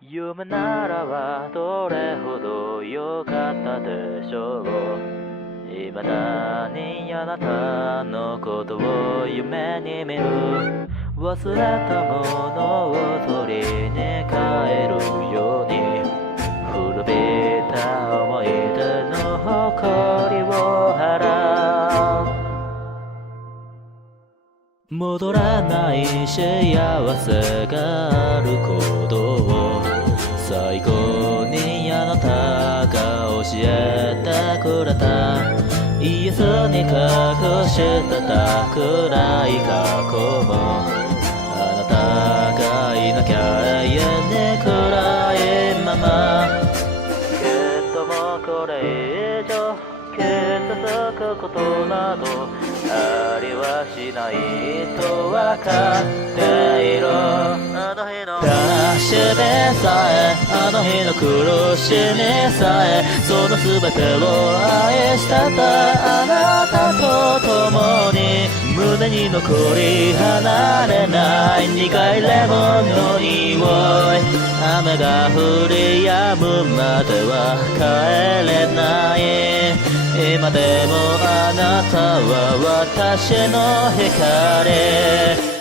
夢ならばどれほど良かったでしょう。未だにあなたのことを夢に見る。忘れたものを取りに帰るように。古びた思い出の誇りを払う。戻らない幸せがあること最後にあなたが教えてくれたイエスに隠してた暗い過去もあなたがいなきゃ永遠に暗いまま。きっともこれ以上傷つくことなどありはしないと分かって悲しみさえあの日の苦しみさえその全てを愛してたあなたと共に胸に残り離れない苦いレモンの匂い。雨が降り止むまでは帰れない今でもあなたは私の光。